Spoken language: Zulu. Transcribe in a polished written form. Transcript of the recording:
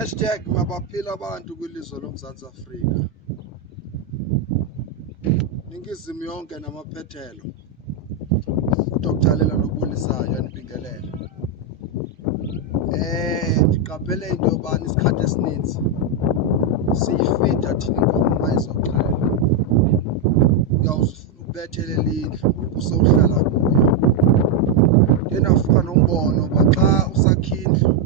#mabaphila abantu kwilizwe loMzantsi Afrika. Ningizimu yonke namaphethelo. Dr. Lela Lobulisayo anibingelele. Ndiqaphele into yobana isikhathi esininzi siyifida thina inkomo uma izoxhela. Uyawuzibethela elindlu usowuhlala kuyo. Ndiye ndavuka nombono uba xa usakha indlu